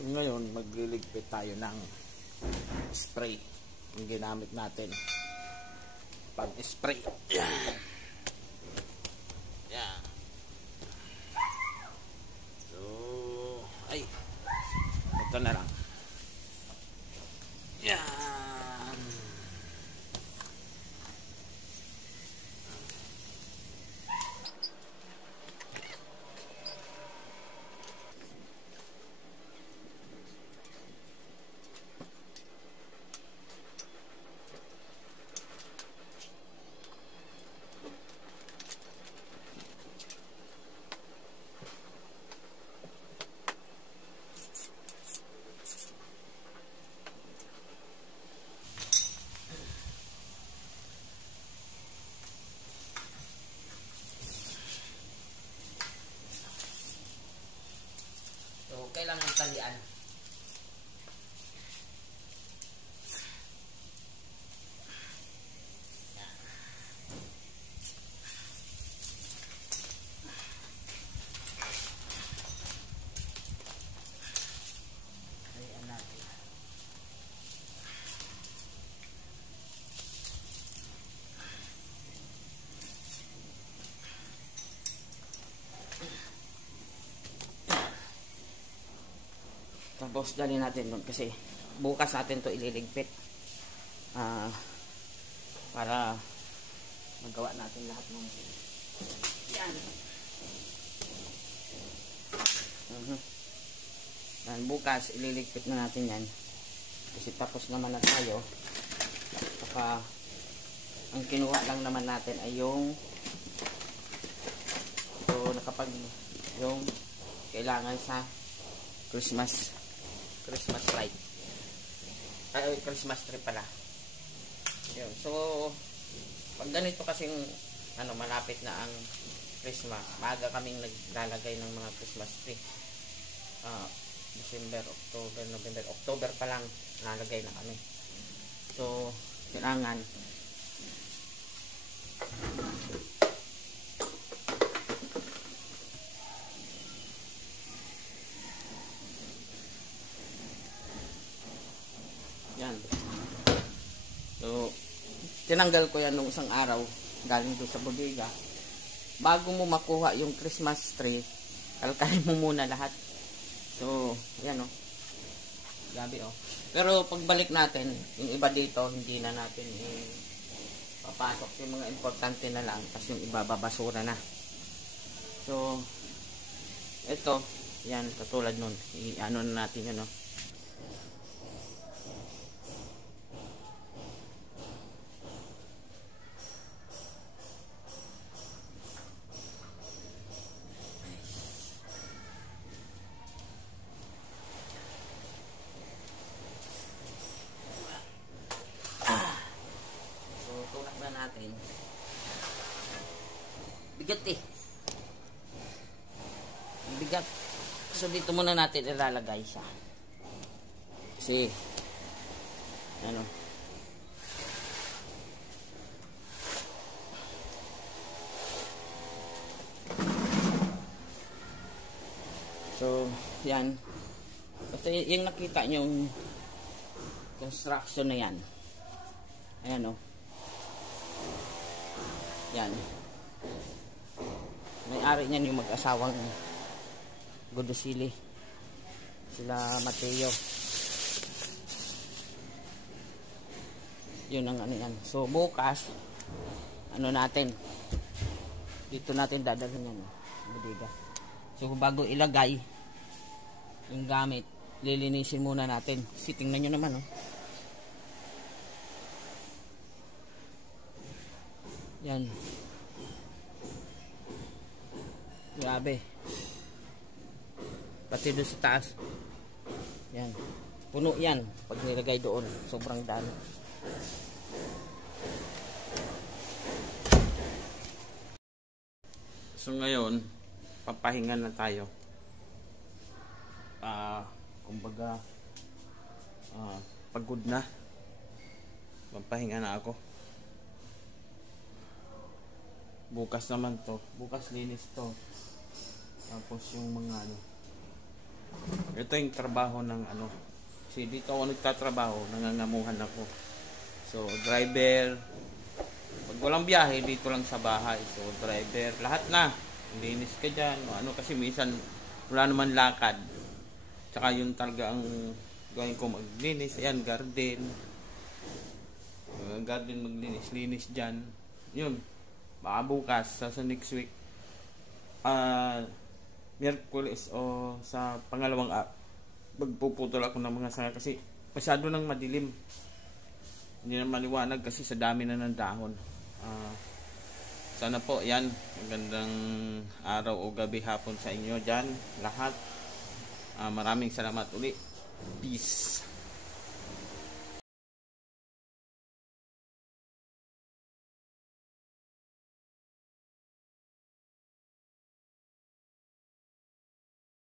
So ngayon, magliligpit tayo ng spray. Yung ginamit natin pag-spray. Yan. Yan. So, ay. Ito na lang. Yan. Kailangan ng talian. Talian natin. Tapos dali natin doon kasi bukas natin to ililigpit para magawa natin lahat ng yan. Dan bukas ililigpit na natin yan kasi tapos naman na tayo. Saka ang kinuha lang naman natin ay yung yung kailangan sa Christmas light. Ay, Christmas tree pala. Yun. So, pag ganito kasing malapit na ang Christmas, maaga kaming naglalagay ng mga Christmas tree. December, October, November, October pa lang nalagay na kami. So, kailangan yan. So, tinanggal ko yan nung isang araw galing doon sa bodega. Bago mo makuha yung Christmas tree, kalkalin mo muna lahat. So, yan o. Gabi o. Pero pagbalik natin, yung iba dito, hindi na natin papasok yung mga importante na lang kasi yung iba babasura na. So, ito, yan, katulad nun. I-ano na natin yun o. Natin bigat bigat, so dito muna natin ilalagay siya kasi so yan, basta yung nakita nyo yung construction na yan, ayan o. Yan. May-ari niyan yung mag-asawang Godosili. Sila Mateo. Yun ang yan. So bukas natin. Dito natin dadalhin yan. Bodega. So bago ilagay yung gamit, lilinisin muna natin. Kasi tingnan nyo naman Yan. Grabe. Pati doon sa taas. Yan. Puno yan. Pag nilagay doon. Sobrang dami. So ngayon, papahinga na tayo. Kumbaga, pagod na. Papahinga na ako. Bukas naman to. Bukas linis to. Tapos yung mga Ito yung trabaho ng ano. Kasi dito ako nagtatrabaho, nangangamuhan ako. So, driver. Pag walang biyahe, dito lang sa bahay. So, driver. Lahat na. Linis ka dyan. O ano, kasi minsan wala naman lakad. Tsaka yun talaga ang gawin ko, maglinis. Ayan, garden. Garden maglinis. Linis dyan. Yun. Baka bukas, sa next week. Miyerkules o sa pangalawang magpuputol ako ng mga sanga kasi masyado nang madilim. Hindi na maliwanag kasi sa dami na ng dahon. Sana po yan, magandang araw o gabi, hapon sa inyo dyan lahat. Maraming salamat uli. Peace.